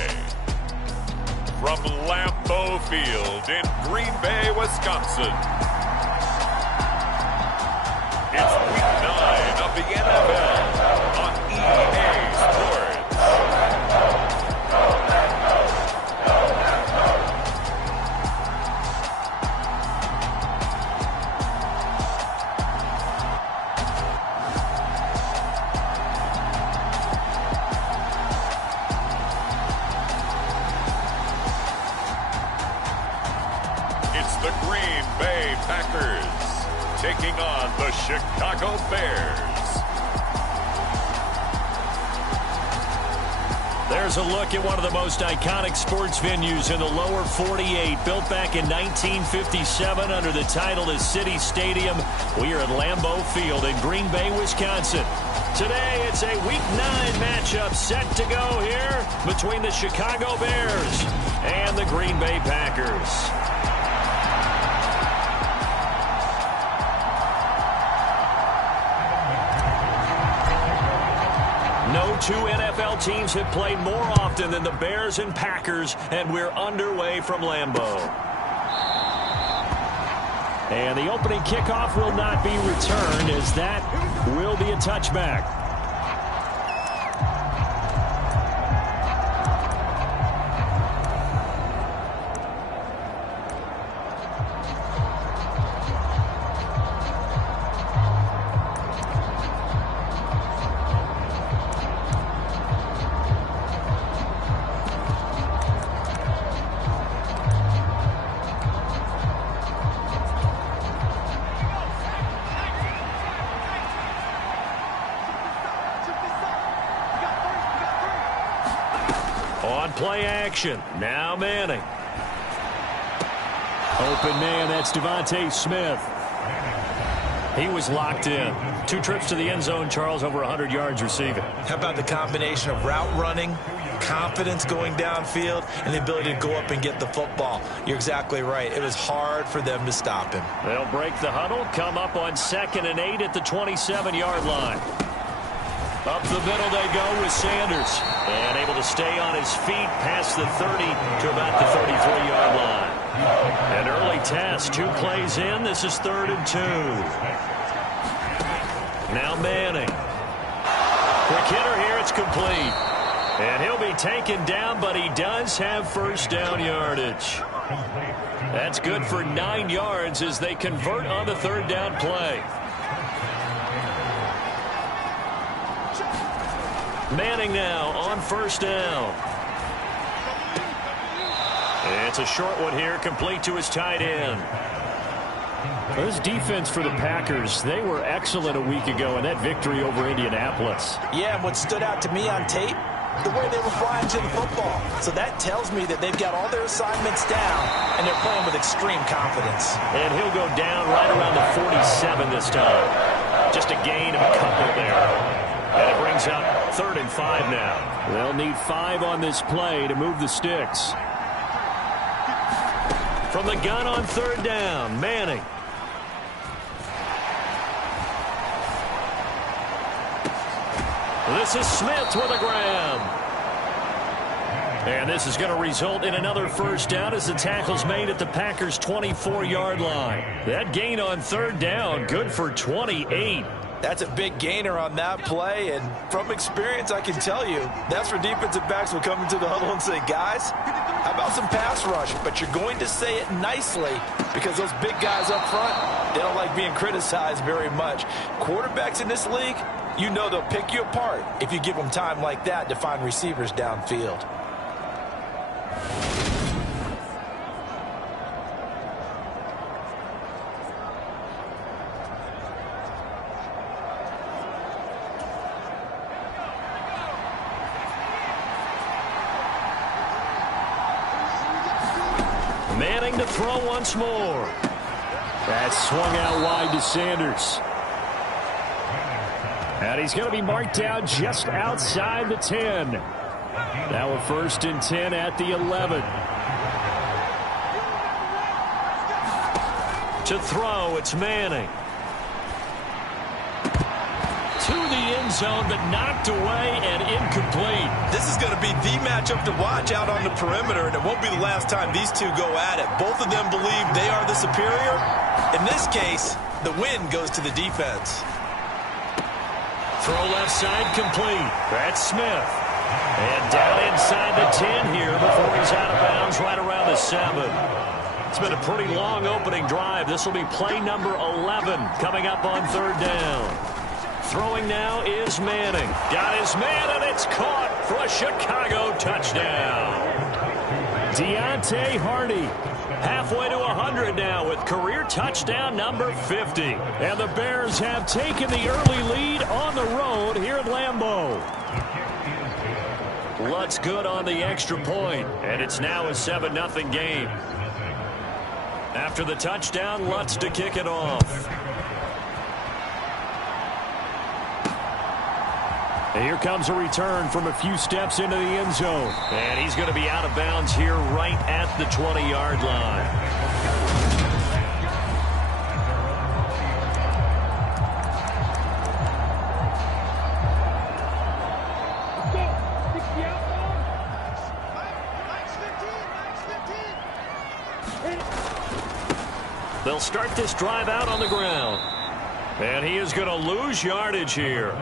play. From Lambeau Field in Green Bay, Wisconsin. It's Week 9 of the NFL on EA Sports. It's the Green Bay Packers taking on the Chicago Bears. There's a look at one of the most iconic sports venues in the lower 48. Built back in 1957 under the title of City Stadium. We are at Lambeau Field in Green Bay, Wisconsin. Today, it's a Week 9 matchup set to go here between the Chicago Bears and the Green Bay Packers. No two NFL teams have played more often than the Bears and Packers, and we're underway from Lambeau. And the opening kickoff will not be returned, as that will be a touchback. On play action. Now Manning. Open man, that's Devontae Smith. He was locked in. 2 trips to the end zone, Charles, over 100 yards receiving. How about the combination of route running, confidence going downfield, and the ability to go up and get the football? You're exactly right. It was hard for them to stop him. They'll break the huddle, come up on 2nd and 8 at the 27-yard line. Up the middle they go with Sanders. And able to stay on his feet past the 30 to about the 33-yard line. An early test. 2 plays in. This is 3rd and 2. Now Manning. Quick hitter here. It's complete. And he'll be taken down, but he does have first down yardage. That's good for 9 yards as they convert on the 3rd down play. Manning now on first down. It's a short one here, complete to his tight end. This defense for the Packers, they were excellent a week ago in that victory over Indianapolis. Yeah, and what stood out to me on tape, the way they were flying to the football. So that tells me that they've got all their assignments down, and they're playing with extreme confidence. And he'll go down right around the 47 this time. Just a gain of a couple there. And it brings up 3rd and 5 now. They'll need 5 on this play to move the sticks. From the gun on 3rd down, Manning. This is Smith with a grab. And this is going to result in another first down as the tackle's made at the Packers' 24-yard line. That gain on 3rd down, good for 28. That's a big gainer on that play, and from experience, I can tell you, that's where defensive backs will come into the huddle and say, guys, how about some pass rush? But you're going to say it nicely because those big guys up front, they don't like being criticized very much. Quarterbacks in this league, you know they'll pick you apart if you give them time like that to find receivers downfield. Manning to throw once more. That swung out wide to Sanders. And he's going to be marked down just outside the 10. Now a 1st and 10 at the 11. To throw, it's Manning. to the end zone, but knocked away and incomplete. This is going to be the matchup to watch out on the perimeter, and it won't be the last time these two go at it. Both of them believe they are the superior. In this case, the win goes to the defense. Throw left side complete. That's Smith. And down inside the 10 here before he's out of bounds right around the 7. It's been a pretty long opening drive. This will be play number 11 coming up on 3rd down. Throwing now is Manning. Got his man, and it's caught for a Chicago touchdown. Deontay Hardy. Halfway to 100 now with career touchdown number 50. And the Bears have taken the early lead on the road here at Lambeau. Lutz good on the extra point, and it's now a 7-0 game. After the touchdown, Lutz to kick it off. And here comes a return from a few steps into the end zone. And he's going to be out of bounds here right at the 20-yard line. They'll start this drive out on the ground. And he is going to lose yardage here.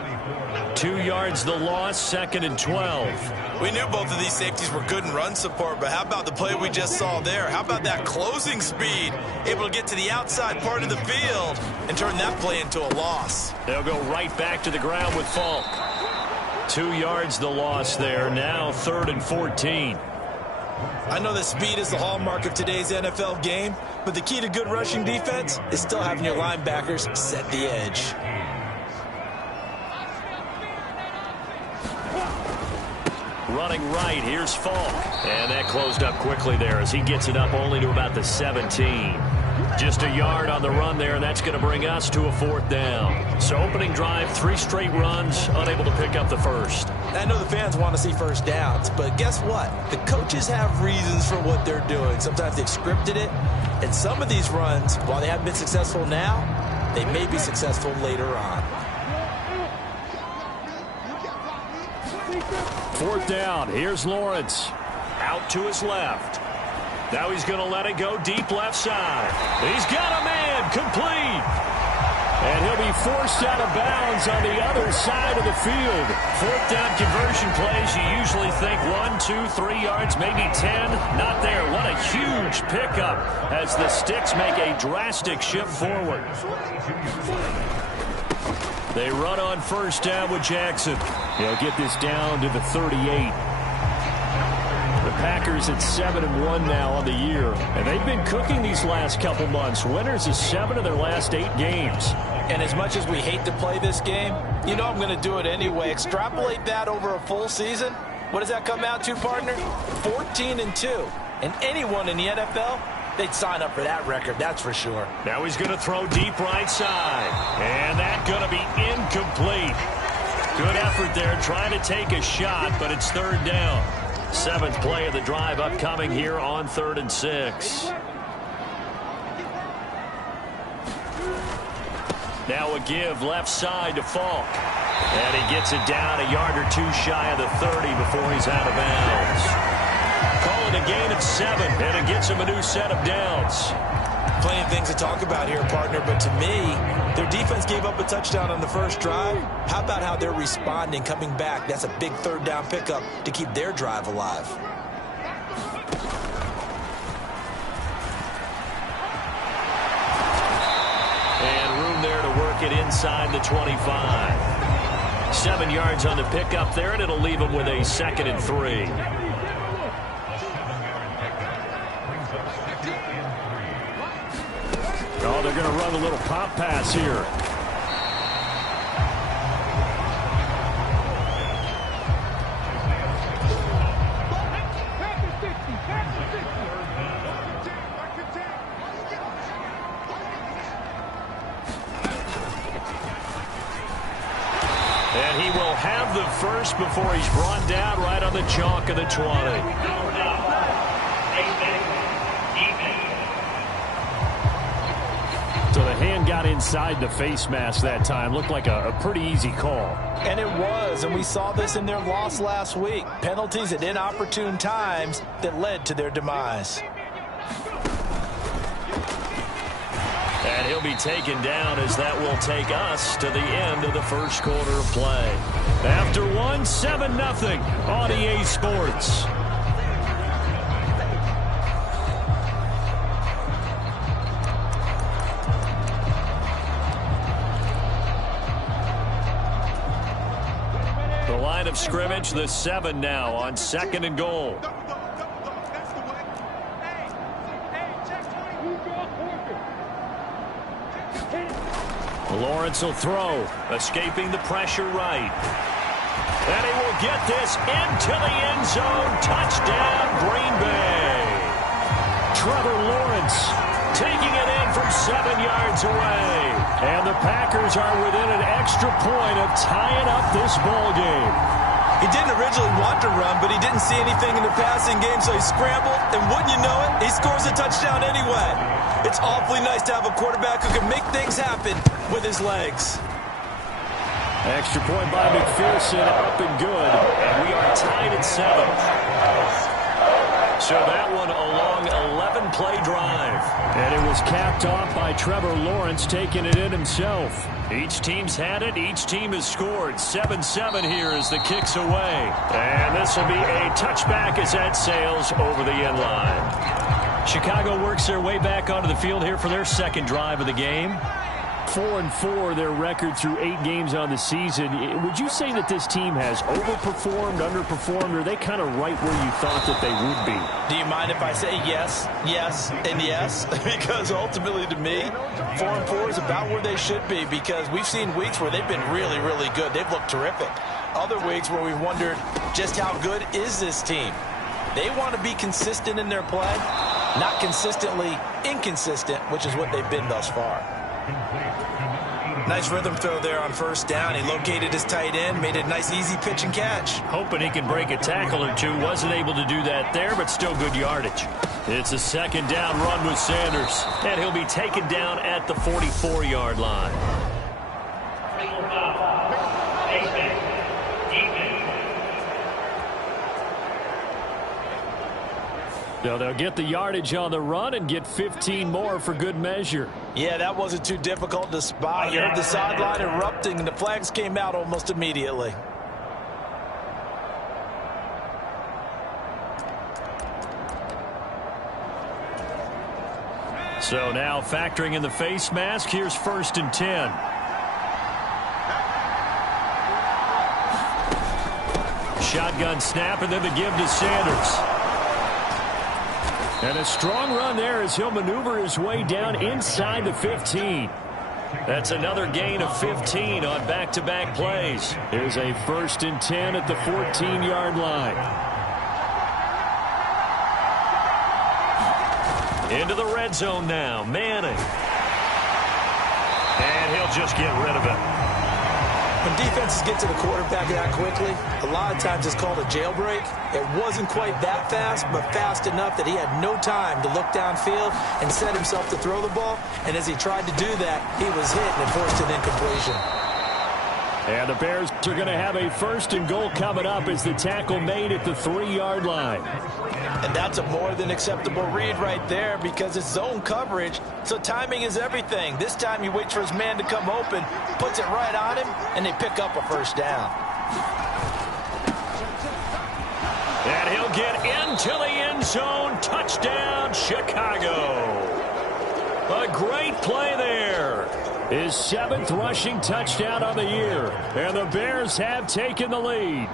2 yards the loss, 2nd and 12. We knew both of these safeties were good in run support, but how about the play we just saw there? How about that closing speed? Able to get to the outside part of the field and turn that play into a loss. They'll go right back to the ground with Falk. 2 yards the loss there. Now 3rd and 14. I know that speed is the hallmark of today's NFL game, but the key to good rushing defense is still having your linebackers set the edge. Running right, here's Falk. And that closed up quickly there as he gets it up only to about the 17. Just a yard on the run there, and that's going to bring us to a 4th down. So opening drive, 3 straight runs, unable to pick up the first. I know the fans want to see first downs, but guess what? The coaches have reasons for what they're doing. Sometimes they've scripted it, and some of these runs, while they haven't been successful now, they may be successful later on. 4th down, here's Lawrence. Out to his left. Now he's going to let it go deep left side. He's got a man, complete. And he'll be forced out of bounds on the other side of the field. 4th down conversion plays, you usually think 1, 2, 3 yards, maybe 10. Not there. What a huge pickup as the Sticks make a drastic shift forward. They run on 1st down with Jackson. They'll get this down to the 38. The Packers at 7-1 now on the year, and they've been cooking these last couple months. Winners of 7 of their last 8 games. And as much as we hate to play this game, you know I'm going to do it anyway. Extrapolate that over a full season. What does that come out to, partner? 14-2. And anyone in the NFL, they'd sign up for that record, that's for sure. Now he's going to throw deep right side. And that's going to be incomplete. Good effort there, trying to take a shot, but it's 3rd down. 7th play of the drive upcoming here on 3rd and 6. Now a give left side to Falk. And he gets it down a yard or 2 shy of the 30 before he's out of bounds. Calling a gain of 7, and it gets him a new set of downs. Plenty of things to talk about here, partner, but to me, their defense gave up a touchdown on the first drive. How about how they're responding, coming back? That's a big 3rd down pickup to keep their drive alive. And room there to work it inside the 25. 7 yards on the pickup there, and it'll leave them with a 2nd and 3. Oh, they're going to run a little pop pass here. And he will have the first before he's brought down right on the chalk of the 20. So the hand got in inside the face mask that time. Looked like a pretty easy call. And it was, and we saw this in their loss last week. Penalties at inopportune times that led to their demise. And he'll be taken down as that will take us to the end of the first quarter of play. After one, 7-0 on EA Sports. The line of scrimmage, the 7 now on 2nd and goal. Lawrence will throw, escaping the pressure right. And he will get this into the end zone. Touchdown, Green Bay. Trevor Lawrence taking it in from 7 yards away. And the Packers are within an extra point of tying up this ball game. He didn't originally want to run, but he didn't see anything in the passing game, so he scrambled, and wouldn't you know it, he scores a touchdown anyway. It's awfully nice to have a quarterback who can make things happen with his legs. Extra point by McPherson, up and good, and we are tied at 7. So that one a long 11-play drive. And it was capped off by Trevor Lawrence taking it in himself. Each team's had it. Each team has scored. 7-7 here as the kick's away. And this will be a touchback as that sails over the end line. Chicago works their way back onto the field here for their second drive of the game. 4-4 their record through 8 games on the season. Would you say that this team has overperformed, underperformed, or are they kind of right where you thought that they would be? Do you mind if I say yes, yes, and yes? Because ultimately to me, 4-4 is about where they should be, because we've seen weeks where they've been really, really good. They've looked terrific. Other weeks where we've wondered just how good is this team. They want to be consistent in their play, not consistently inconsistent, which is what they've been thus far. Nice rhythm throw there on first down. He located his tight end, made it a nice easy pitch and catch. Hoping he can break a tackle or two. Wasn't able to do that there, but still good yardage. It's a 2nd down run with Sanders, and he'll be taken down at the 44-yard line. So they'll get the yardage on the run and get 15 more for good measure. Yeah, that wasn't too difficult to spot. You heard the sideline erupting, and the flags came out almost immediately. So now factoring in the face mask, here's 1st and 10. Shotgun snap, and then the give to Sanders. And a strong run there as he'll maneuver his way down inside the 15. That's another gain of 15 on back-to-back plays. Here's a 1st and 10 at the 14-yard line. Into the red zone now. Manning. And he'll just get rid of it. When defenses get to the quarterback that quickly, a lot of times it's called a jailbreak. It wasn't quite that fast, but fast enough that he had no time to look downfield and set himself to throw the ball. And as he tried to do that, he was hit and forced an incompletion. And the Bears are going to have a 1st and goal coming up as the tackle made at the 3-yard line. And that's a more than acceptable read right there, because it's zone coverage, so timing is everything. This time he waits for his man to come open, puts it right on him, and they pick up a 1st down. And he'll get into the end zone. Touchdown, Chicago. A great play there. His 7th rushing touchdown of the year. And the Bears have taken the lead.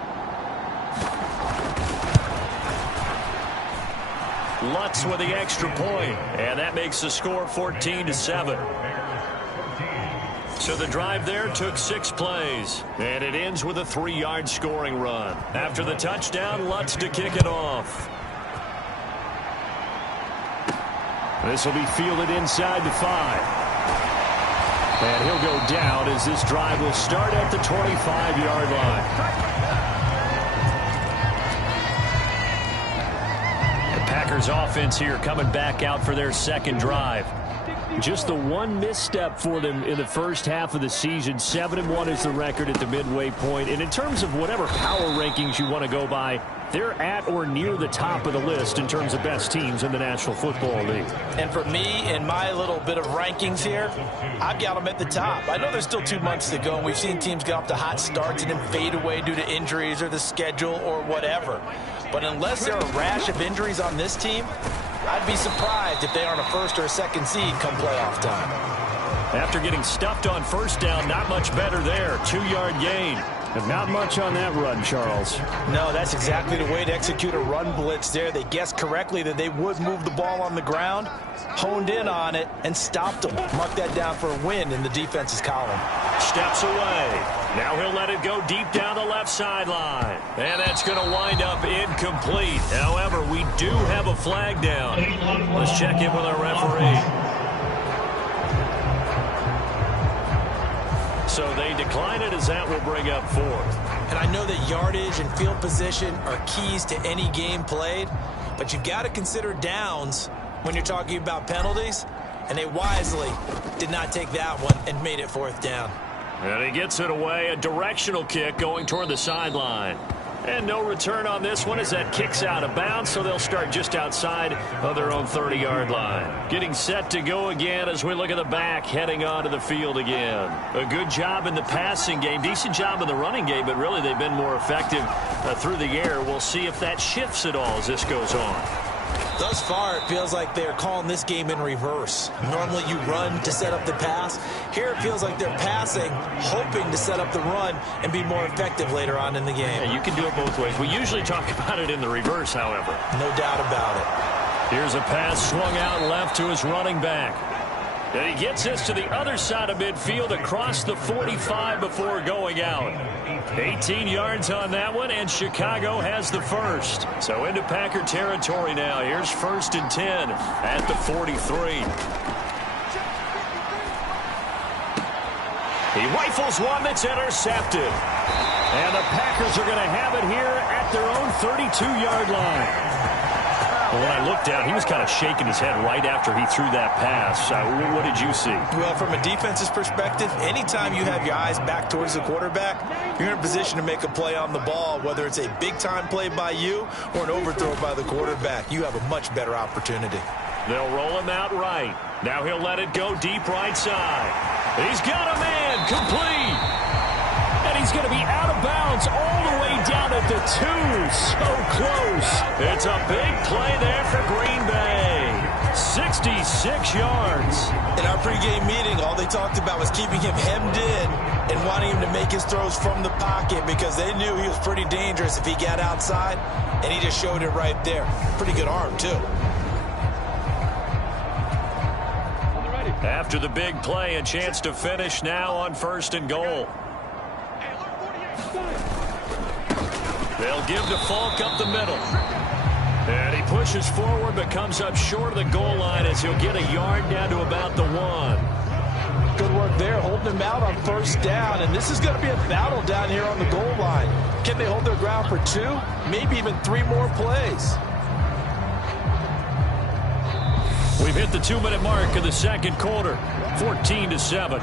Lutz with the extra point, and that makes the score 14-7. So the drive there took 6 plays, and it ends with a 3-yard scoring run. After the touchdown, Lutz to kick it off. This will be fielded inside the 5. And he'll go down as this drive will start at the 25-yard line. Packers offense here coming back out for their 2nd drive. Just the one misstep for them in the first half of the season. 7-1 is the record at the midway point. And in terms of whatever power rankings you want to go by, they're at or near the top of the list in terms of best teams in the National Football League. And for me, in my little bit of rankings here, I've got them at the top. I know there's still 2 months to go, and we've seen teams get off to hot starts and then fade away due to injuries or the schedule or whatever. But unless there are a rash of injuries on this team, I'd be surprised if they aren't a first or a second seed come playoff time. After getting stuffed on first down, not much better there. 2-yard gain. And not much on that run, Charles. No, that's exactly the way to execute a run blitz there. They guessed correctly that they would move the ball on the ground, honed in on it, and stopped them. Mark that down for a win in the defense's column. Steps away. Now he'll let it go deep down the left sideline. And that's going to wind up incomplete. However, we do have a flag down. Let's check in with our referee. So they decline it as that will bring up fourth. And I know that yardage and field position are keys to any game played, but you've got to consider downs when you're talking about penalties, and they wisely did not take that one and made it fourth down. And he gets it away, a directional kick going toward the sideline. And no return on this one as that kicks out of bounds, so they'll start just outside of their own 30-yard line. Getting set to go again as we look at the back, heading onto the field again. A good job in the passing game, decent job in the running game, but really they've been more effective through the air. We'll see if that shifts at all as this goes on. Thus far, it feels like they're calling this game in reverse. Normally you run to set up the pass. Here it feels like they're passing, hoping to set up the run and be more effective later on in the game. Yeah, you can do it both ways. We usually talk about it in the reverse, however. No doubt about it. Here's a pass swung out left to his running back. And he gets this to the other side of midfield across the 45 before going out. 18 yards on that one, and Chicago has the first. So into Packer territory now. Here's 1st and 10 at the 43. He rifles one that's intercepted. And the Packers are going to have it here at their own 32-yard line. Well, when I looked down, he was kind of shaking his head right after he threw that pass. What did you see? Well, from a defense's perspective, anytime you have your eyes back towards the quarterback, you're in a position to make a play on the ball, whether it's a big-time play by you or an overthrow by the quarterback. You have a much better opportunity. They'll roll him out right. Now he'll let it go deep right side. He's got a man, complete. And he's going to be out of bounds all the way down at the 2. So close. It's a big play there for Green Bay. 66 yards. In our pregame meeting, all they talked about was keeping him hemmed in and wanting him to make his throws from the pocket because they knew he was pretty dangerous if he got outside, and he just showed it right there. Pretty good arm, too. After the big play, a chance to finish now on 1st and goal. They'll give to Falk up the middle. And he pushes forward but comes up short of the goal line as he'll get a yard down to about the 1. Good work there, holding him out on 1st down. And this is going to be a battle down here on the goal line. Can they hold their ground for 2, maybe even 3 more plays? We've hit the 2-minute mark of the second quarter. 14-7.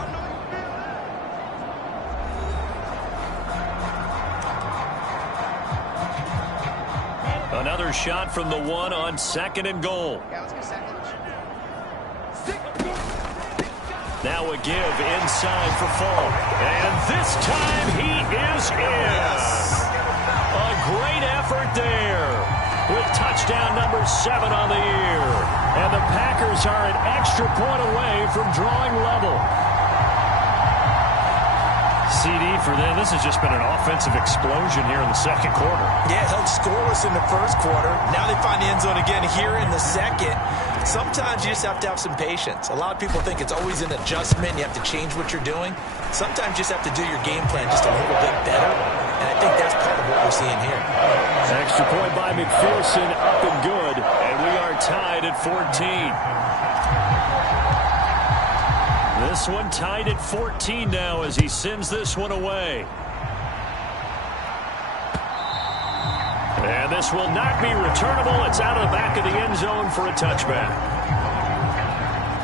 Another shot from the 1 on 2nd and goal. Now a give inside for Falk. And this time he is in. A great effort there with touchdown number 7 on the year. And the Packers are an extra point away from drawing level. CD for them. This has just been an offensive explosion here in the second quarter. Yeah, held scoreless in the first quarter. Now they find the end zone again here in the second. Sometimes you just have to have some patience. A lot of people think it's always an adjustment. You have to change what you're doing. Sometimes you just have to do your game plan just a little bit better. And I think that's part of what we're seeing here. Extra point by McPherson, up and good. And we are tied at 14. This one tied at 14 now as he sends this one away. And this will not be returnable. It's out of the back of the end zone for a touchback.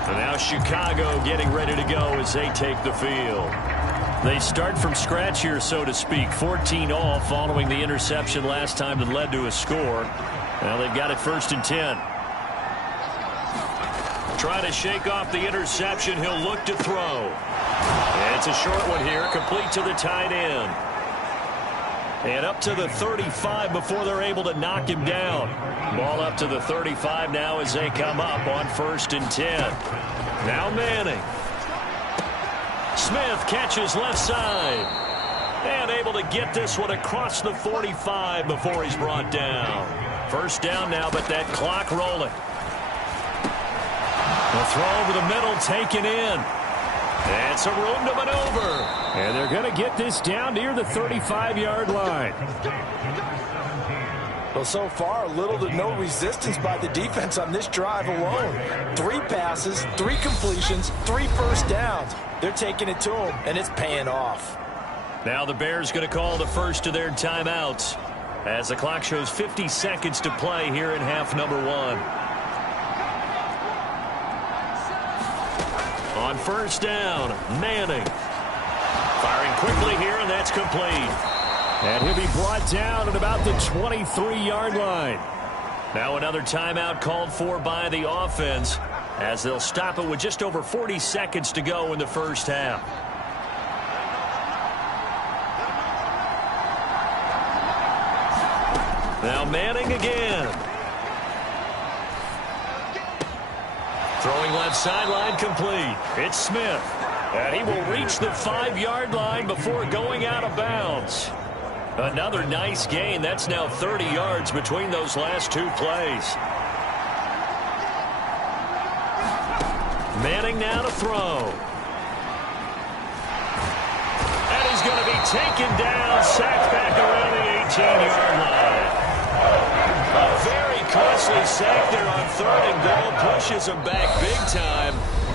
And now Chicago getting ready to go as they take the field. They start from scratch here, so to speak. 14 all following the interception last time that led to a score. Now they've got it 1st and 10. Trying to shake off the interception. He'll look to throw. And it's a short one here, complete to the tight end. And up to the 35 before they're able to knock him down. Ball up to the 35 now as they come up on 1st and 10. Now Manning. Smith catches left side. And able to get this one across the 45 before he's brought down. 1st down now, but that clock rolling. The throw over the middle taken in. And some room to maneuver. And they're going to get this down near the 35-yard line. Well, so far, little to no resistance by the defense on this drive alone. 3 passes, 3 completions, 3 first downs. They're taking it to them, and it's paying off. Now the Bears going to call the first of their timeouts as the clock shows 50 seconds to play here in half number 1. On 1st down, Manning. Firing quickly here, and that's complete. And he'll be brought down at about the 23-yard line. Now another timeout called for by the offense as they'll stop it with just over 40 seconds to go in the first half. Now Manning again. Throwing left sideline complete. It's Smith. And he will reach the 5-yard line before going out of bounds. Another nice gain. That's now 30 yards between those last 2 plays. Manning now to throw. And he's going to be taken down, sacked back around the 18-yard line. A very costly sack there on 3rd and goal. Pushes him back big time.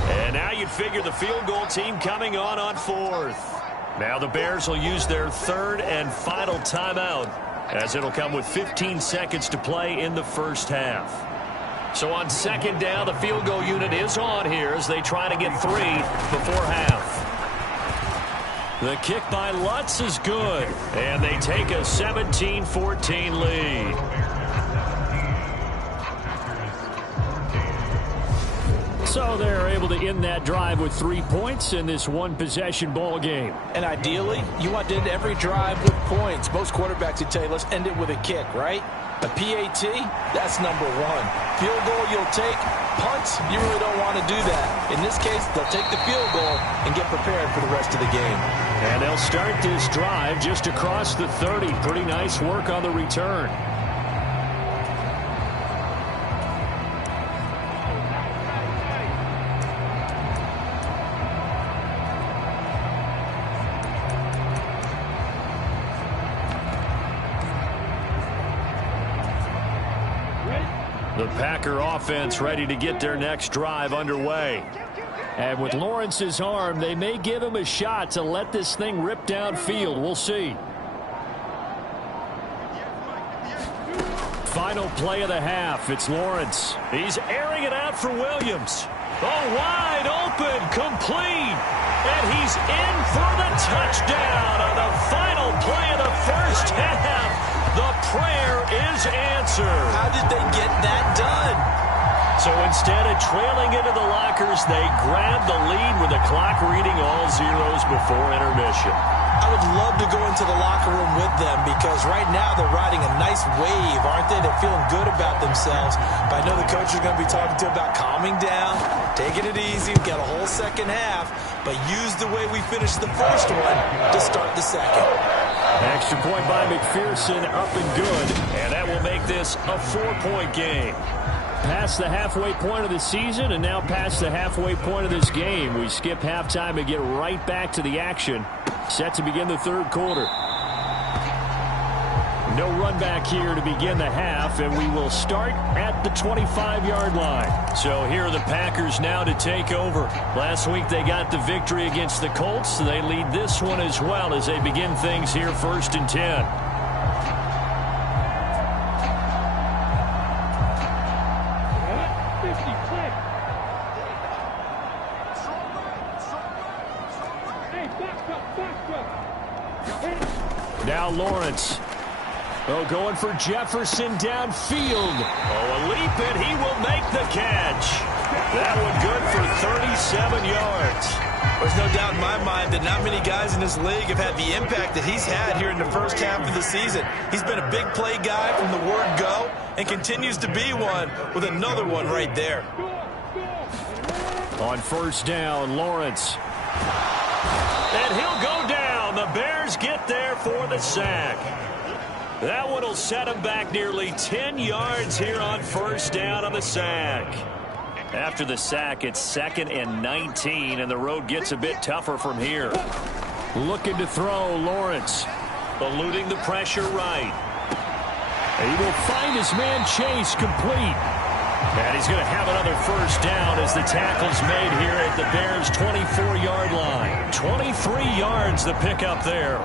And now you'd figure the field goal team coming on 4th. Now the Bears will use their 3rd and final timeout as it'll come with 15 seconds to play in the first half. So on 2nd down, the field goal unit is on here as they try to get 3 before half. The kick by Lutz is good, and they take a 17-14 lead. So they're able to end that drive with 3 points in this one-possession ball game. And ideally, you want to end every drive with points. Most quarterbacks would tell you, let's end it with a kick, right? A PAT, that's number 1. Field goal you'll take. Punts, you really don't want to do that. In this case, they'll take the field goal and get prepared for the rest of the game. And they'll start this drive just across the 30. Pretty nice work on the return. The Packer offense ready to get their next drive underway. And with Lawrence's arm, they may give him a shot to let this thing rip downfield. We'll see. Final play of the half. It's Lawrence. He's airing it out for Williams. Oh, wide open, complete. And he's in for the touchdown on the final play of the first half. The prayer is answered. How did they get that done? So instead of trailing into the lockers, they grab the lead with the clock reading all zeros before intermission. I would love to go into the locker room with them because right now they're riding a nice wave, aren't they? They're feeling good about themselves. But I know the coach is going to be talking to them about calming down, taking it easy. We've got a whole second half, but use the way we finished the first one to start the second. Extra point by McPherson, up and good. And that will make this a 4-point game. Past the halfway point of the season and now past the halfway point of this game. We skip halftime and get right back to the action. Set to begin the 3rd quarter. No run back here to begin the half, and we will start at the 25-yard line. So here are the Packers now to take over. Last week they got the victory against the Colts. They lead this one as well as they begin things here 1st and 10. Now Lawrence. Oh, going for Jefferson downfield. Oh, a leap, and he will make the catch. That one good for 37 yards. There's no doubt in my mind that not many guys in this league have had the impact that he's had here in the first half of the season. He's been a big play guy from the word go and continues to be one with another one right there. On first down, Lawrence. And he'll go down. The Bears get there for the sack. That one will set him back nearly 10 yards here on first down on the sack. After the sack, it's 2nd and 19, and the road gets a bit tougher from here. Looking to throw, Lawrence. Eluding the pressure right. He will find his man Chase complete. And he's going to have another first down as the tackle's made here at the Bears' 24-yard line. 23 yards the pickup there.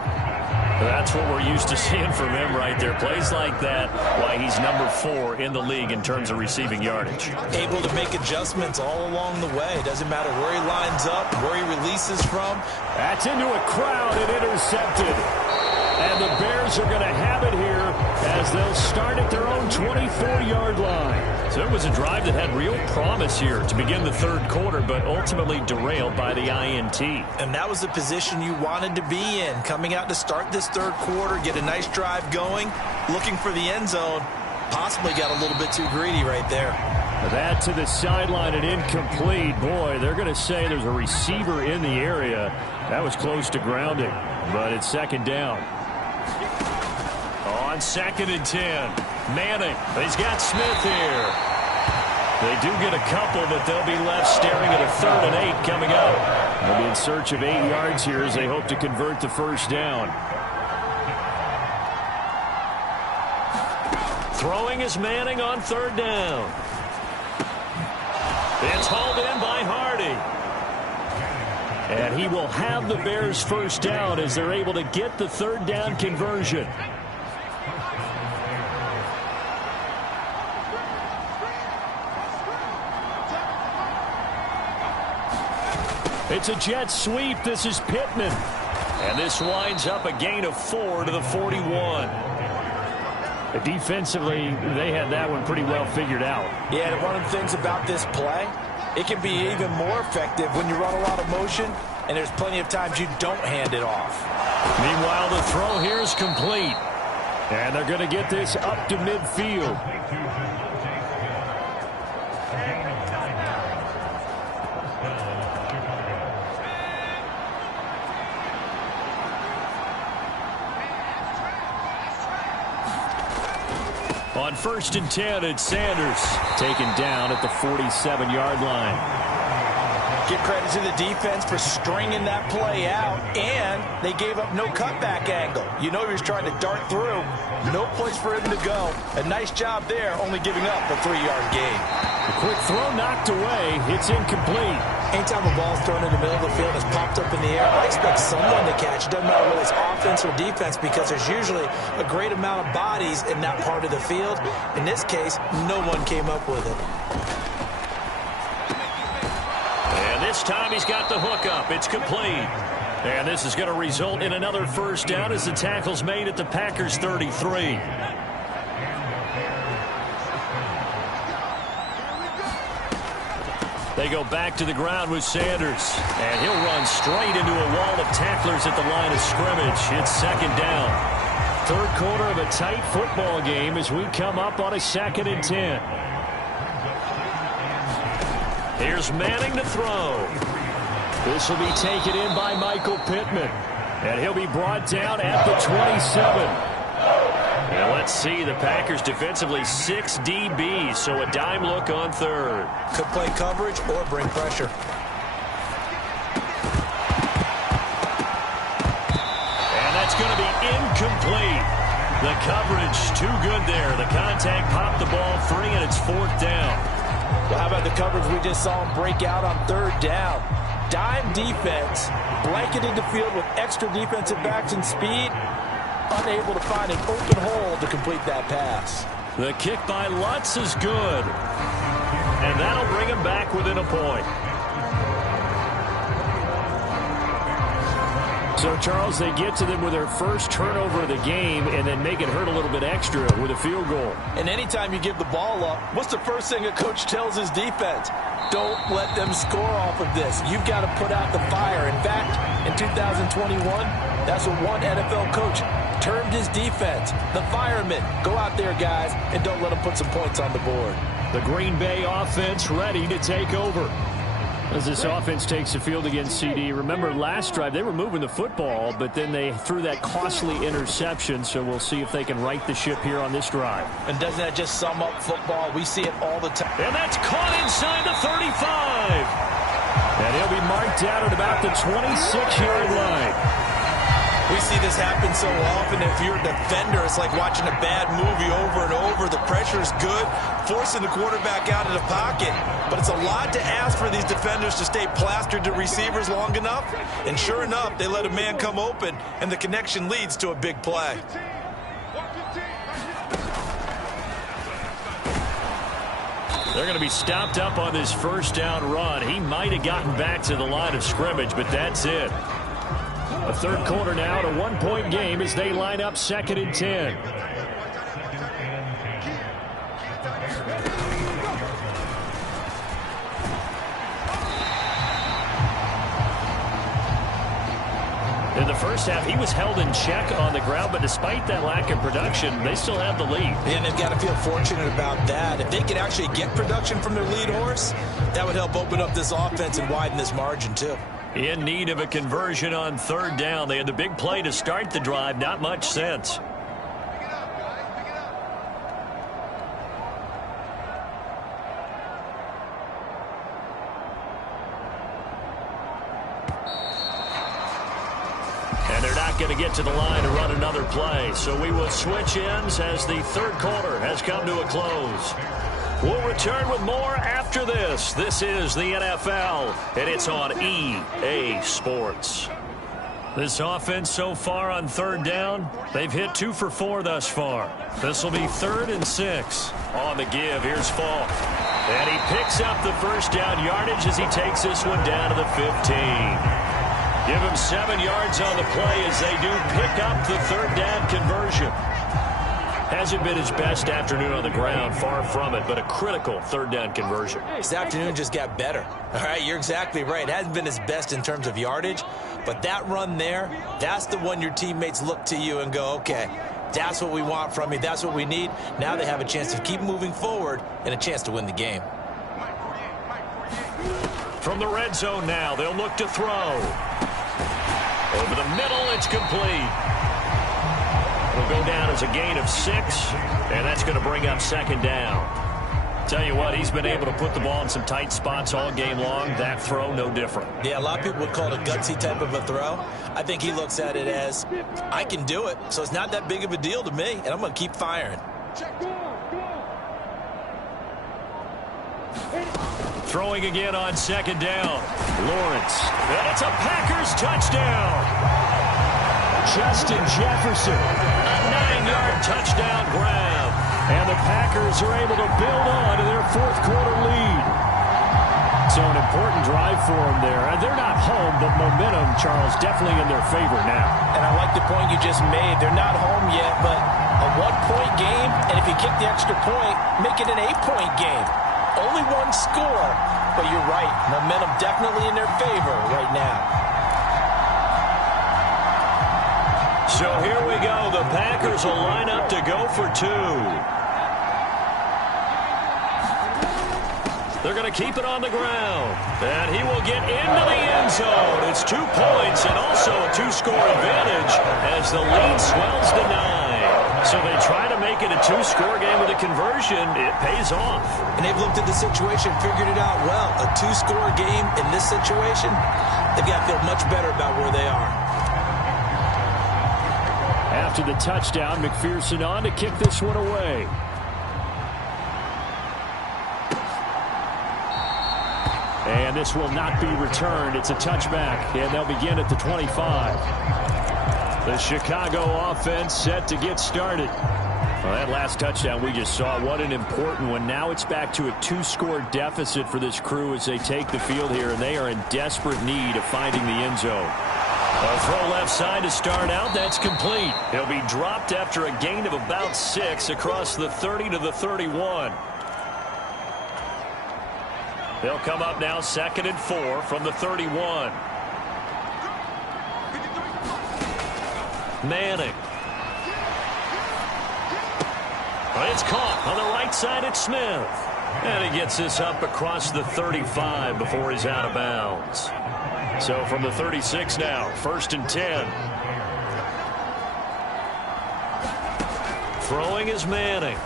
That's what we're used to seeing from him right there. Plays like that, why he's number 4 in the league in terms of receiving yardage. Able to make adjustments all along the way. Doesn't matter where he lines up, where he releases from. That's into a crowd and intercepted. And the Bears are going to have it here as they'll start at their own 24-yard line. So it was a drive that had real promise here to begin the third quarter, but ultimately derailed by the INT. And that was the position you wanted to be in. Coming out to start this third quarter, get a nice drive going, looking for the end zone. Possibly got a little bit too greedy right there. That to the sideline and incomplete. Boy, they're going to say there's a receiver in the area. That was close to grounding, but it's second down. On 2nd and 10, Manning. He's got Smith here. They do get a couple, but they'll be left staring at a 3rd and 8 coming up. They'll be in search of 8 yards here as they hope to convert the first down. Throwing is Manning on 3rd down. It's hauled in by Hardy. And he will have the Bears first down as they're able to get the 3rd down conversion. It's a jet sweep. This is Pittman. And this winds up a gain of 4 to the 41. Defensively, they had that one pretty well figured out. Yeah, and one of the things about this play, it can be even more effective when you run a lot of motion, and there's plenty of times you don't hand it off. Meanwhile, the throw here is complete. And they're going to get this up to midfield. On 1st and 10, it's Sanders taken down at the 47-yard line. Give credit to the defense for stringing that play out, and they gave up no cutback angle. You know he was trying to dart through. No place for him to go. A nice job there, only giving up a 3-yard gain. A quick throw knocked away. It's incomplete. Anytime a ball's thrown in the middle of the field and it's popped up in the air, I expect someone to catch. It doesn't matter whether it's offense or defense because there's usually a great amount of bodies in that part of the field. In this case, no one came up with it. And this time he's got the hook up. It's complete. And this is going to result in another first down as the tackle's made at the Packers' 33. They go back to the ground with Sanders. And he'll run straight into a wall of tacklers at the line of scrimmage. It's second down. Third quarter of a tight football game as we come up on a 2nd and 10. Here's Manning to throw. This will be taken in by Michael Pittman. And he'll be brought down at the 27. And let's see, the Packers defensively 6 DBs, so a dime look on 3rd. Could play coverage or bring pressure. And that's going to be incomplete. The coverage too good there. The contact popped the ball free, and it's 4th down. Well, how about the coverage we just saw him break out on 3rd down? Dime defense, blanketed the field with extra defensive backs and speed. Unable to find an open hole to complete that pass. The kick by Lutz is good. And that'll bring him back within a point. So, Charles, they get to them with their first turnover of the game and then make it hurt a little bit extra with a field goal. And anytime you give the ball up, what's the first thing a coach tells his defense? Don't let them score off of this. You've got to put out the fire. In fact, in 2021, that's what one NFL coach termed his defense. The firemen. Go out there, guys, and don't let them put some points on the board. The Green Bay offense ready to take over. As this offense takes the field against CD, remember last drive they were moving the football, but then they threw that costly interception, so we'll see if they can right the ship here on this drive. And doesn't that just sum up football? We see it all the time. And that's caught inside the 35. And he'll be marked out at about the 26-yard line. We see this happen so often. If you're a defender, it's like watching a bad movie over and over. The pressure's good, forcing the quarterback out of the pocket. But it's a lot to ask for these defenders to stay plastered to receivers long enough. And sure enough, they let a man come open, and the connection leads to a big play. They're going to be stopped up on this first down run. He might have gotten back to the line of scrimmage, but that's it. A third quarter now, a one-point game as they line up 2nd and 10. In the first half, he was held in check on the ground, but despite that lack of production, they still have the lead. And they've got to feel fortunate about that. If they could actually get production from their lead horse, that would help open up this offense and widen this margin, too. In need of a conversion on third down. They had the big play to start the drive. Not much sense. And they're not going to get to the line to run another play. So we will switch ends as the third quarter has come to a close. We'll return with more after this. This is the NFL, and it's on EA Sports. This offense so far on third down, they've hit 2 for 4 thus far. This will be 3rd and 6. On the give, here's Falk. And he picks up the first down yardage as he takes this one down to the 15. Give him 7 yards on the play as they do pick up the third down conversion. Hasn't been his best afternoon on the ground, far from it, but a critical third down conversion. This afternoon just got better. All right, you're exactly right. It hasn't been his best in terms of yardage, but that run there, that's the one your teammates look to you and go, okay, that's what we want from you. That's what we need. Now they have a chance to keep moving forward and a chance to win the game. From the red zone now, they'll look to throw. Over the middle, it's complete. Will go down as a gain of 6, and that's going to bring up 2nd down. Tell you what, he's been able to put the ball in some tight spots all game long. That throw, no different. Yeah, a lot of people would call it a gutsy type of a throw. I think he looks at it as, I can do it, so it's not that big of a deal to me, and I'm going to keep firing. Throwing again on 2nd down. Lawrence. And it's a Packers touchdown. Justin Jefferson, a 9-yard touchdown grab. And the Packers are able to build on to their 4th quarter lead. So an important drive for them there. And they're not home, but momentum, Charles, definitely in their favor now. And I like the point you just made. They're not home yet, but a 1-point game, and if you kick the extra point, make it an 8-point game. Only 1 score, but you're right. Momentum definitely in their favor right now. So here we go. The Packers will line up to go for 2. They're going to keep it on the ground. And he will get into the end zone. It's 2 points and also a 2-score advantage as the lead swells to 9. So they try to make it a 2-score game with a conversion. It pays off. And they've looked at the situation, figured it out well. A 2-score game in this situation, they've got to feel much better about where they are. After the touchdown, McPherson on to kick this one away. And this will not be returned. It's a touchback, and they'll begin at the 25. The Chicago offense set to get started. Well, that last touchdown we just saw, what an important one. Now it's back to a 2-score deficit for this crew as they take the field here, and they are in desperate need of finding the end zone. A throw left side to start out. That's complete. He'll be dropped after a gain of about 6 across the 30 to the 31. They'll come up now 2nd and 4 from the 31. Manning. It's caught on the right side at Smith. And he gets this up across the 35 before he's out of bounds. So from the 36 now, 1st and 10. Throwing is Manning.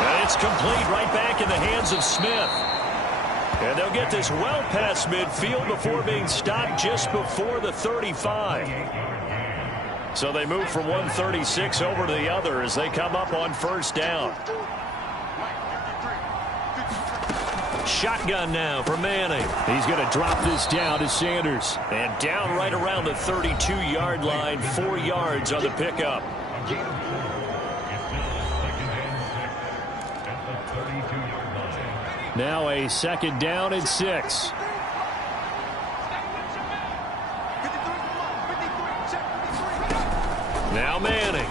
And it's complete right back in the hands of Smith. And they'll get this well past midfield before being stopped just before the 35. So they move from 136 over to the other as they come up on 1st down. Shotgun now for Manning. He's going to drop this down to Sanders. And down right around the 32-yard line, 4 yards on the pickup. Now a 2nd down and 6. Now Manning.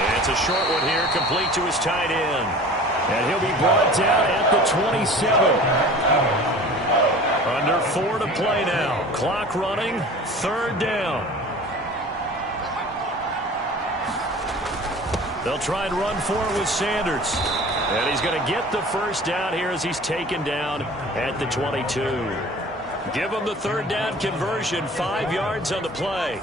And it's a short one here, complete to his tight end. And he'll be brought down at the 27. Under 4 to play now. Clock running, 3rd down. They'll try and run for it with Sanders. And he's going to get the 1st down here as he's taken down at the 22. Give him the 3rd down conversion, 5 yards on the play.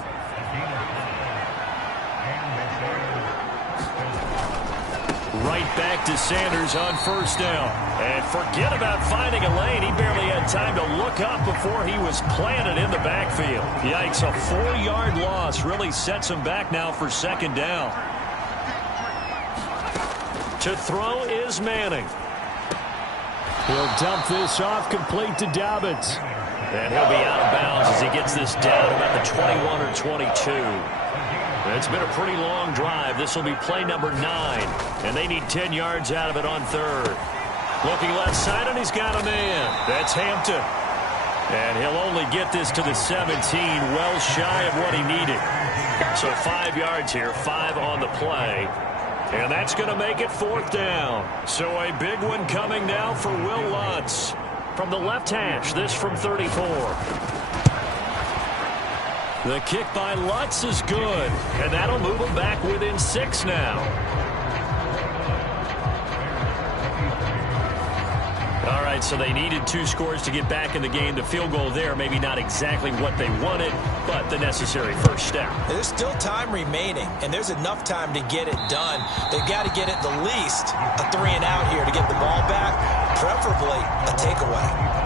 Right back to Sanders on 1st down. And forget about finding a lane. He barely had time to look up before he was planted in the backfield. Yikes, a 4-yard loss really sets him back now for 2nd down. To throw is Manning. He'll dump this off complete to Dobbins. And he'll be out of bounds as he gets this down about the 21 or 22. It's been a pretty long drive. This will be play number 9. And they need 10 yards out of it on 3rd. Looking left side, and he's got a man. That's Hampton. And he'll only get this to the 17, well shy of what he needed. So 5 yards here, 5 on the play. And that's going to make it 4th down. So a big one coming now for Will Lutz. From the left hash, this from 34. The kick by Lutz is good. And that'll move him back within 6 now. All right, so they needed 2 scores to get back in the game. The field goal there, maybe not exactly what they wanted, but the necessary 1st step. There's still time remaining, and there's enough time to get it done. They've got to get it the least a 3-and-out here to get the ball back, preferably a takeaway.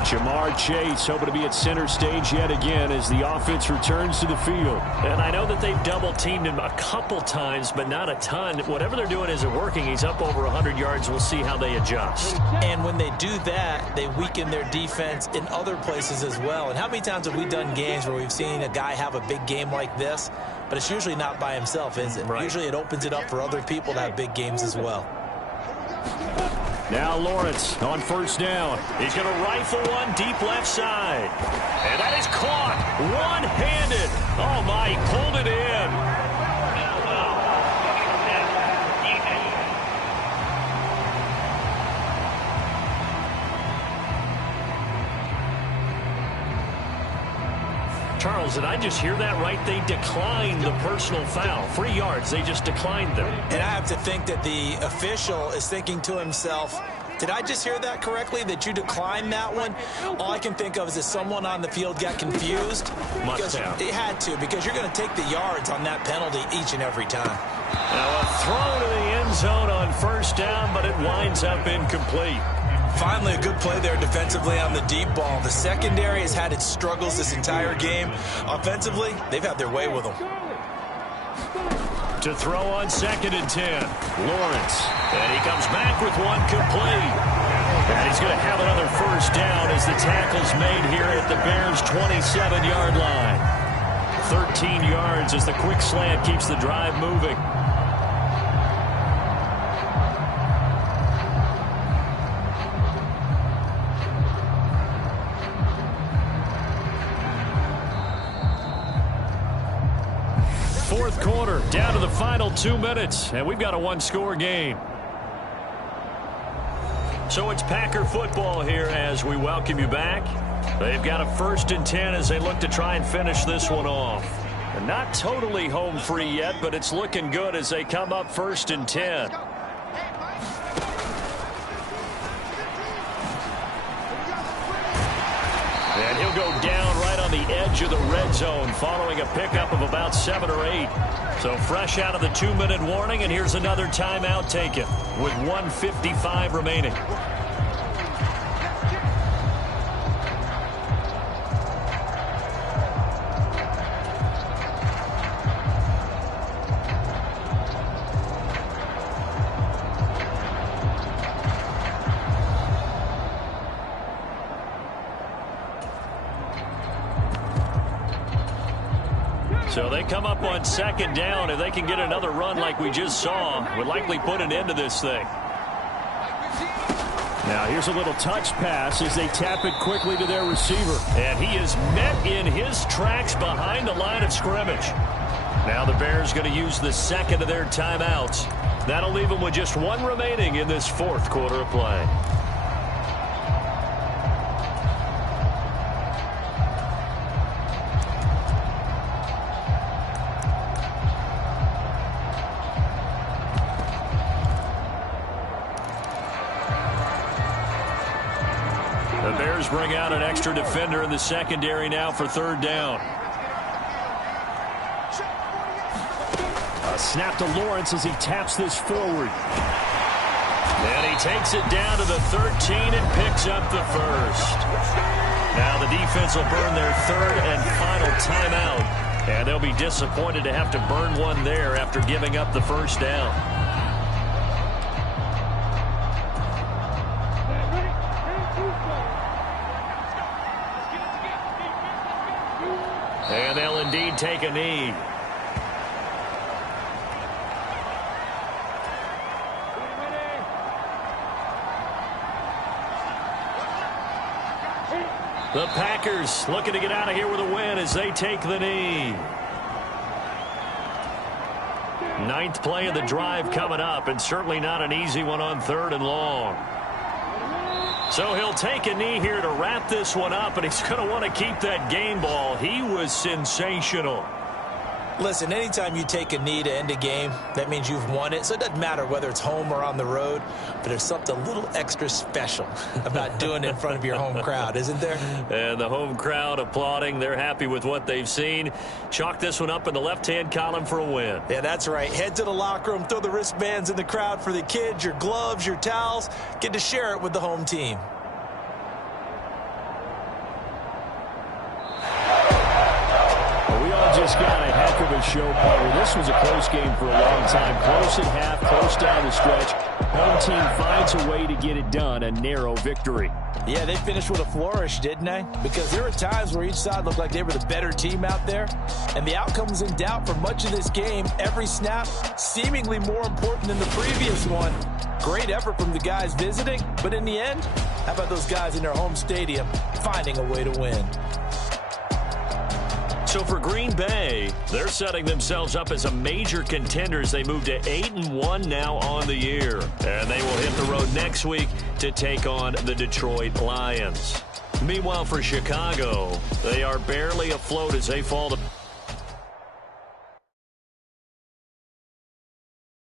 Jamar Chase hoping to be at center stage yet again as the offense returns to the field. And I know that they've double-teamed him a couple times, but not a ton. Whatever they're doing isn't working. He's up over 100 yards. We'll see how they adjust. And when they do that, they weaken their defense in other places as well. And how many times have we done games where we've seen a guy have a big game like this, but it's usually not by himself, is it? Right. Usually it opens it up for other people to have big games as well. Now Lawrence on 1st down. He's going to rifle one deep left side. And that is caught one-handed. Oh, my, he pulled it in. Charles, did I just hear that right? They declined the personal foul. 3 yards. They just declined them. And I have to think that the official is thinking to himself, did I just hear that correctly, that you declined that one? All I can think of is that someone on the field got confused. Must have. It had to, because you're going to take the yards on that penalty each and every time. Now a throw to the end zone on 1st down, but it winds up incomplete. Finally, a good play there defensively on the deep ball. The secondary has had its struggles this entire game. Offensively, they've had their way with them. To throw on 2nd and 10. Lawrence. And he comes back with one complete. And he's going to have another 1st down as the tackle's made here at the Bears' 27-yard line. 13 yards as the quick slant keeps the drive moving. Down to the final 2 minutes, and we've got a one-score game. So it's Packer football here as we welcome you back. They've got a 1st and 10 as they look to try and finish this one off. And not totally home free yet, but it's looking good as they come up 1st and 10. And he'll go down right on the edge of the red zone following a pickup of about 7 or 8. So fresh out of the 2-minute warning, and here's another timeout taken with 1:55 remaining. So they come up on 2nd down. If they can get another run like we just saw, would likely put an end to this thing. Now here's a little touch pass as they tap it quickly to their receiver. And he is met in his tracks behind the line of scrimmage. Now the Bears going to use the 2nd of their timeouts. That'll leave them with just 1 remaining in this 4th quarter of play. The Bears bring out an extra defender in the secondary now for 3rd down. A snap to Lawrence as he taps this forward. And he takes it down to the 13 and picks up the 1st. Now the defense will burn their 3rd and final timeout. And they'll be disappointed to have to burn one there after giving up the 1st down. And they'll indeed take a knee. The Packers looking to get out of here with a win as they take the knee. 9th play of the drive coming up, and certainly not an easy one on 3rd and long. So he'll take a knee here to wrap this one up, and he's going to want to keep that game ball. He was sensational. Listen, anytime you take a knee to end a game, that means you've won it. So it doesn't matter whether it's home or on the road, but there's something a little extra special about doing it in front of your home crowd, isn't there? And the home crowd applauding. They're happy with what they've seen. Chalk this one up in the left-hand column for a win. Yeah, that's right. Head to the locker room, throw the wristbands in the crowd for the kids, your gloves, your towels. Get to share it with the home team. Just got a heck of a show, partner. This was a close game for a long time. Close at half, close down the stretch. Home team finds a way to get it done. A narrow victory. Yeah, they finished with a flourish, didn't they? Because there were times where each side looked like they were the better team out there. And the outcome was in doubt for much of this game. Every snap seemingly more important than the previous one. Great effort from the guys visiting. But in the end, how about those guys in their home stadium finding a way to win? So for Green Bay, they're setting themselves up as a major contender as they move to 8-1 now on the year. And they will hit the road next week to take on the Detroit Lions. Meanwhile, for Chicago, they are barely afloat as they fall to